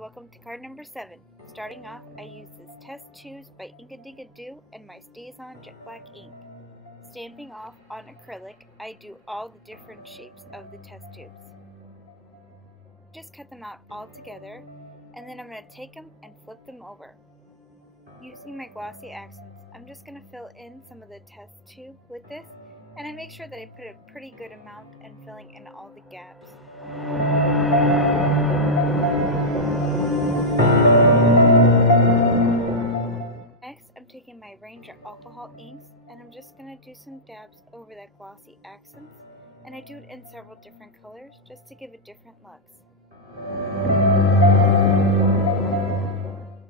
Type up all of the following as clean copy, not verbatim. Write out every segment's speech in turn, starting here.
so welcome to card number 7. Starting off, I use this test tubes by Inkadinkado and my Stazons jet black ink. Stamping off on acrylic, I do all the different shapes of the test tubes. Just cut them out all together, and then I'm going to take them and flip them over. Using my glossy accents, I'm just going to fill in some of the test tube with this, and I make sure that I put a pretty good amount and filling in all the gaps. Next, I'm taking my Ranger alcohol inks, and I'm just going to do some dabs over that glossy accents, and I do it in several different colors just to give it different looks.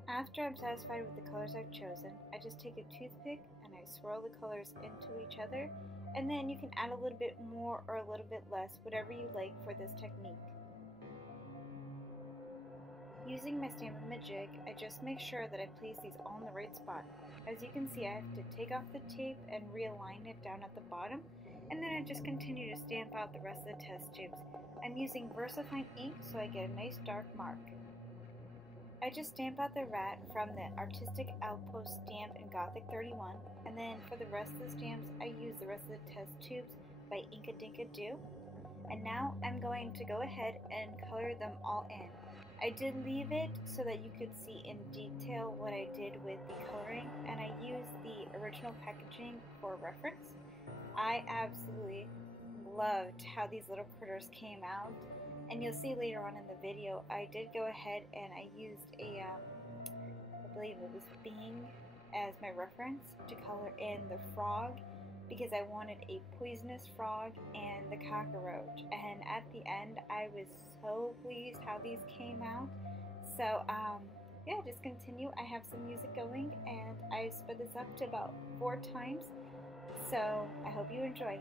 After I'm satisfied with the colors I've chosen, I just take a toothpick and I swirl the colors into each other, and then you can add a little bit more or a little bit less, whatever you like for this technique. Using my Stamp-A-Majig, I just make sure that I place these all in the right spot. As you can see, I have to take off the tape and realign it down at the bottom, and then I just continue to stamp out the rest of the test tubes. I'm using VersaFine ink so I get a nice dark mark. I just stamp out the rat from the Artistic Outpost stamp in Gothic 31, and then for the rest of the stamps I use the rest of the test tubes by Inkadinkado. And now I'm going to go ahead and color them all in. I did leave it so that you could see in detail what I did with the coloring, and I used the original packaging for reference. I absolutely loved how these little critters came out, and you'll see later on in the video I did go ahead and I used a, I believe it was Bing as my reference to color in the frog, because I wanted a poisonous frog and the cockroach, and at the end I was so pleased how these came out. So yeah, just continue. I have some music going and I sped this up to about 4 times, so I hope you enjoy.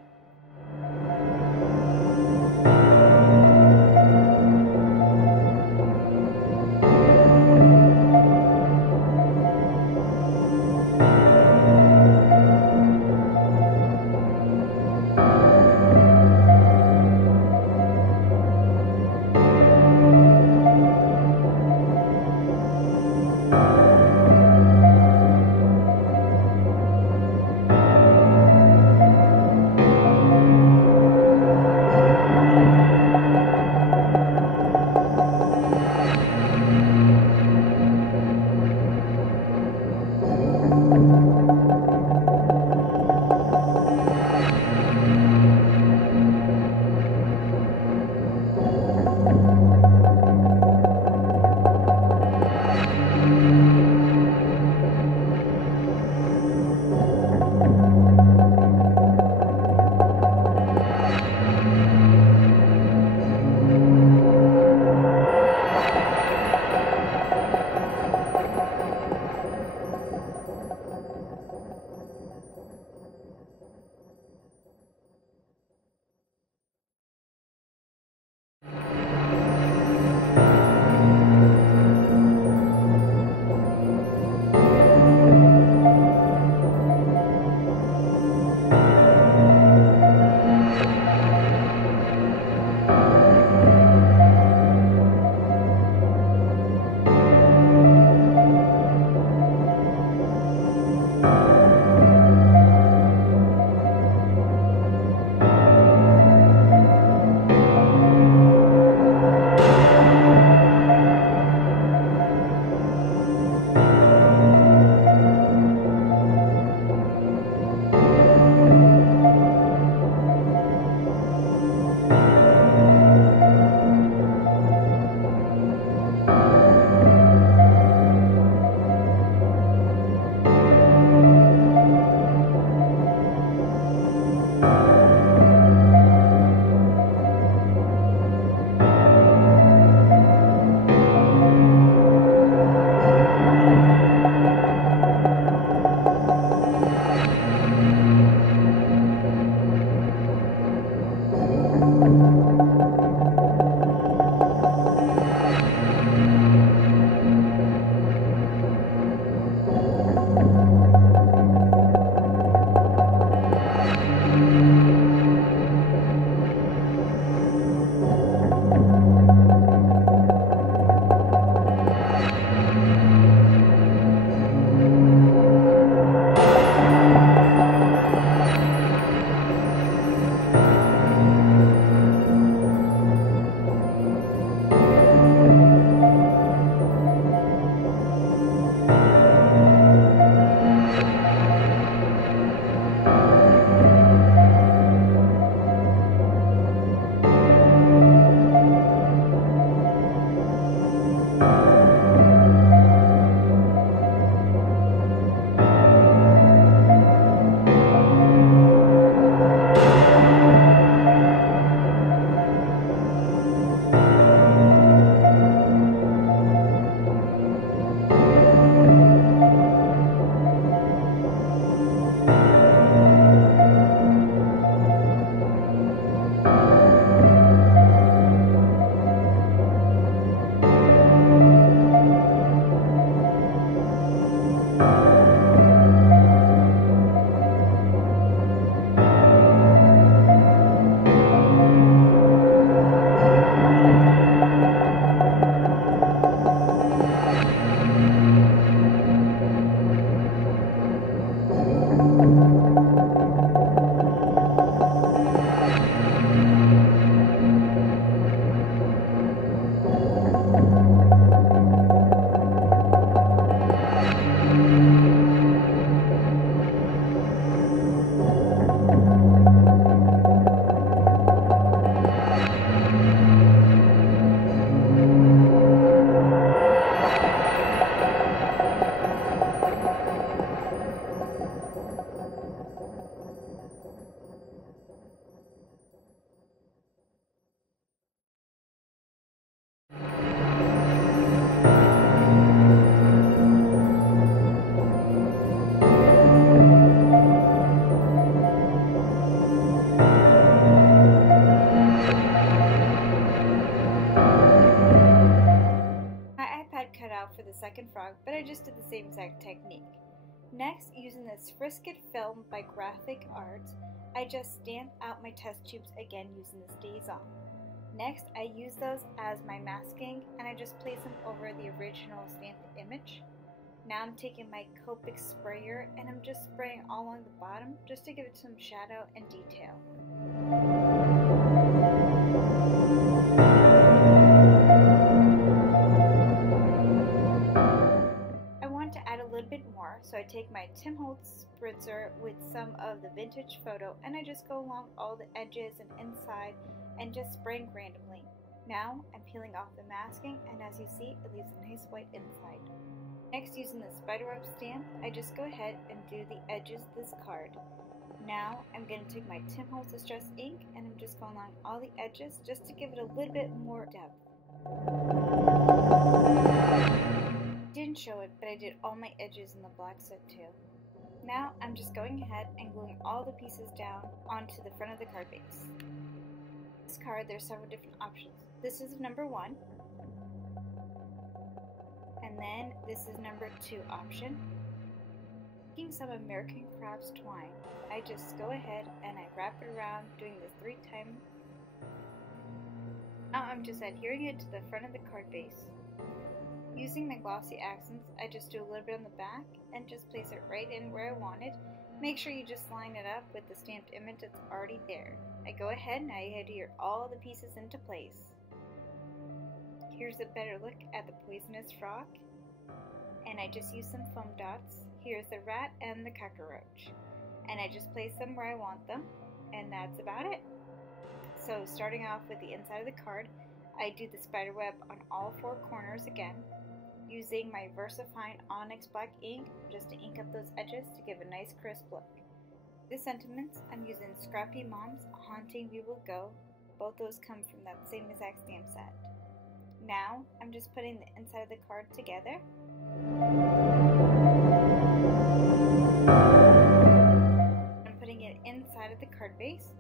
just did the same exact technique. Next, using this Frisket film by Grafix, I just stamped out my test tubes again using the Stazons. Next, I use those as my masking and I just place them over the original stamped image. Now I'm taking my Copics sprayer and I'm just spraying all along the bottom just to give it some shadow and detail. I want to add a little bit more, so I take my Tim Holtz Spritzer with some of the vintage photo and I just go along all the edges and inside and just spraying randomly. Now I'm peeling off the masking and as you see, it leaves a nice white inside. Next, using the spiderweb stamp, I just go ahead and do the edges of this card. Now I'm going to take my Tim Holtz Distress ink and I'm just going along all the edges just to give it a little bit more depth. Didn't show it, but I did all my edges in the black soot too. Now I'm just going ahead and gluing all the pieces down onto the front of the card base. This card, there's several different options. This is number 1. And then this is number 2 option. Taking some American Crafts twine, I just go ahead and I wrap it around doing the 3 times. Now I'm just adhering it to the front of the card base. Using my glossy accents, I just do a little bit on the back and just place it right in where I want it. Make sure you just line it up with the stamped image that's already there. I go ahead and I adhere all the pieces into place. Here's a better look at the poisonous frog. And I just use some foam dots. Here's the rat and the cockroach. And I just place them where I want them. And that's about it. So starting off with the inside of the card, I do the spider web on all 4 corners again, using my VersaFine Onyx black ink just to ink up those edges to give a nice crisp look. The sentiments, I'm using Scrappy Mom's Haunting We Will Go. Both those come from that same exact stamp set. Now, I'm just putting the inside of the card together. I'm putting it inside of the card base.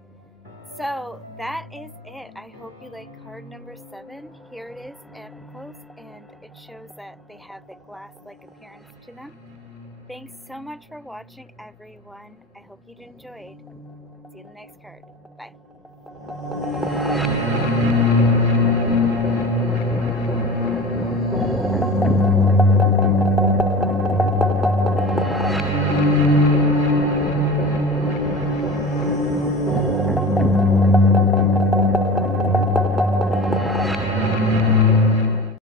So that is it. I hope you like card number 7. Here it is up close and it shows that they have the glass-like appearance to them. Thanks so much for watching, everyone. I hope you enjoyed. See you in the next card. Bye.